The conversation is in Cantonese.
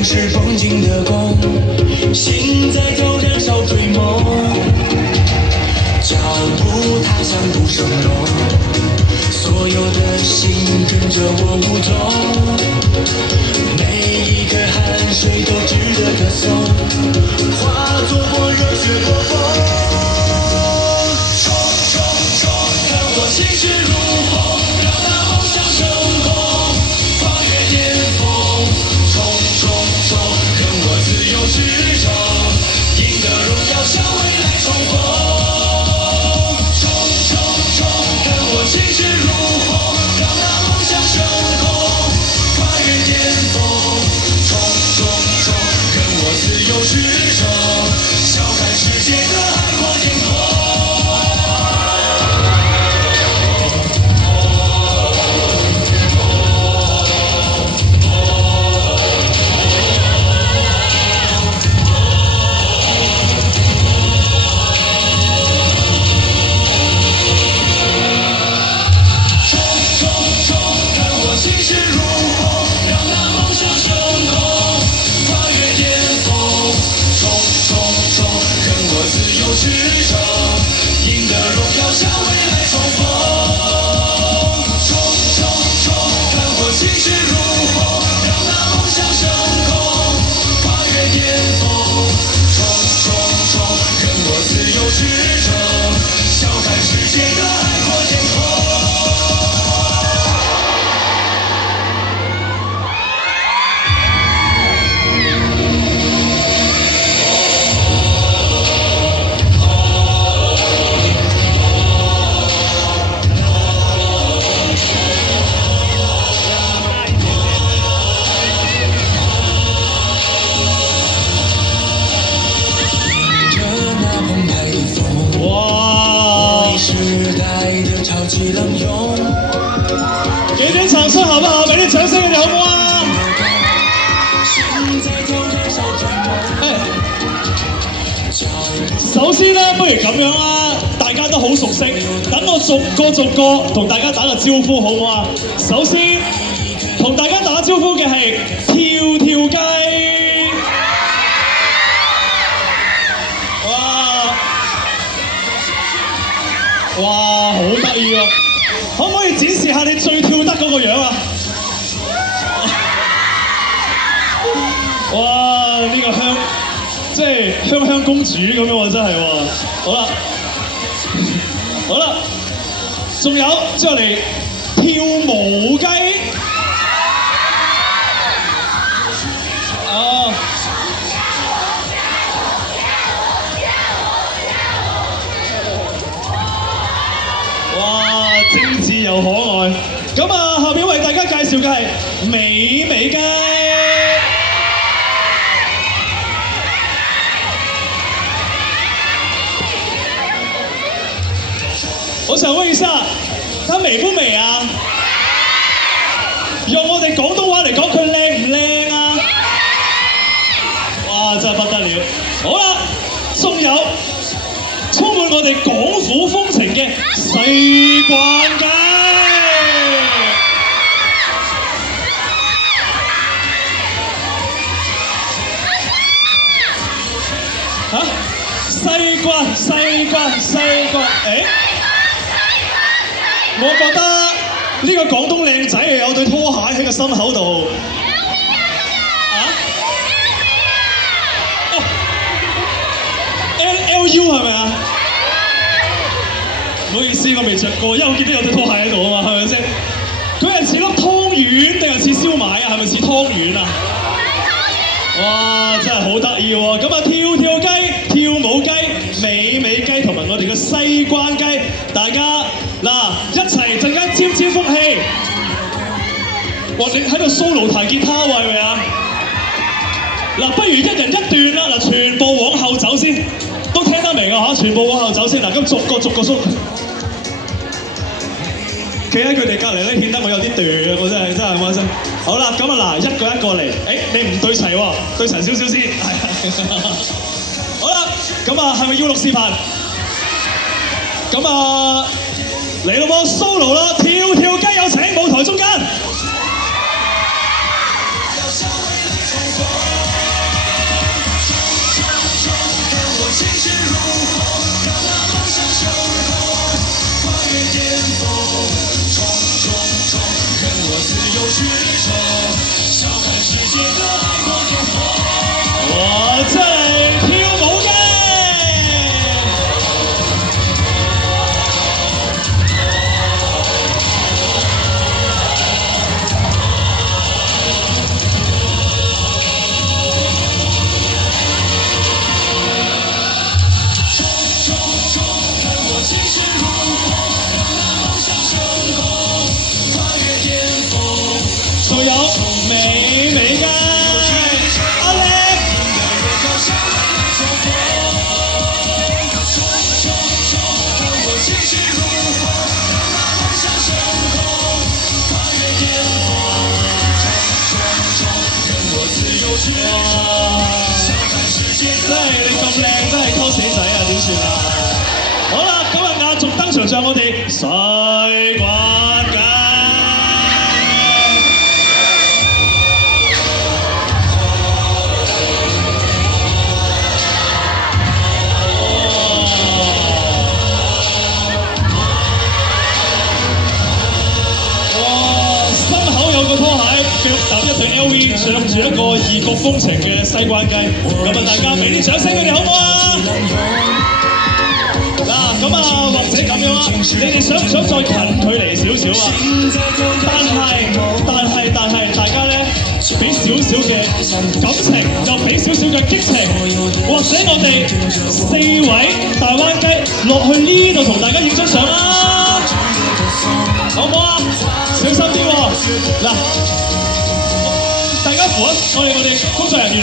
定是风景的光，心在跳，燃烧追梦，脚步踏响不声动，所有的心跟着我舞动，每一颗汗水都值得歌颂，化作我热血波峰。冲冲冲，看我气势如虹，让那梦想升空，跨越巅峰。冲冲冲，跟我自由驰骋，赢得荣耀向未来冲锋。冲冲冲，看我气势如虹，让那梦想升空，跨越巅峰。冲冲冲，跟我自由驰骋，笑看世界的海阔天空。幾點唱出好不好？俾啲掌聲佢哋好唔好啊？首先咧，不如咁樣啦，大家都好熟悉，等我逐個同大家打個招呼好唔好啊？首先同大家打招呼嘅係跳跳雞，哇，好得意啊！可唔可以展示下你最跳得嗰個樣啊？哇！呢個即係香香公主咁樣喎，真係喎。好啦，好啦，仲有之後嚟跳舞雞。哦。哇！精緻又可愛。咁啊，後面為大家介紹嘅係美美雞。我想問一下，他美不美啊？用我哋廣東話嚟講，佢靚唔靚啊？哇！真係不得了。好啦，仲有充滿我哋廣府風情嘅西關雞。嚇？西關，誒？我覺得呢個廣東靚仔有對拖鞋喺個心口度。啊？哦 ，LU 係咪啊？唔好意思，我未着過，因為我見到有對拖鞋喺度啊嘛，係咪先？佢係似粒湯圓定係似燒賣啊？係咪似湯圓啊？哇！真係好得意喎！咁啊，跳跳雞、跳舞雞、美美雞同埋我哋嘅西關雞，大家嗱一齊陣間沾沾風氣。哇！你喺度 solo 彈吉他喎，係咪啊？嗱，不如一人一段啦，嗱，全部往後走先，都聽得明啊嚇，全部往後走先。嗱，咁逐個縮。企喺佢哋隔離咧，顯得我有啲嗲，我真係開心。好啦，咁啊嗱，一個一個嚟。誒，你唔對齊喎，對齊少少先。好啦，咁啊，係咪要錄視頻？咁啊，嚟咯喎 ，solo 啦，跳跳雞有請舞台中間。美美嘅阿力。真係你咁靚，真係溝死仔啊！點算啊？好啦，今日壓軸登場上我哋西關雞。心口有個拖鞋，腳踏一對 LV， 上住一個異國風情嘅西關雞。咁啊，大家俾啲掌聲佢哋好唔好啊？嗱，咁啊，或者咁樣啊，你哋想唔想再近距離少少啊？但係，大家咧俾少少嘅感情，就俾少少嘅激情，或者我哋4位大灣雞落去呢度同大家影張相啦，好唔好啊？小心啲喎，嗱，大家扶一我哋工作人員。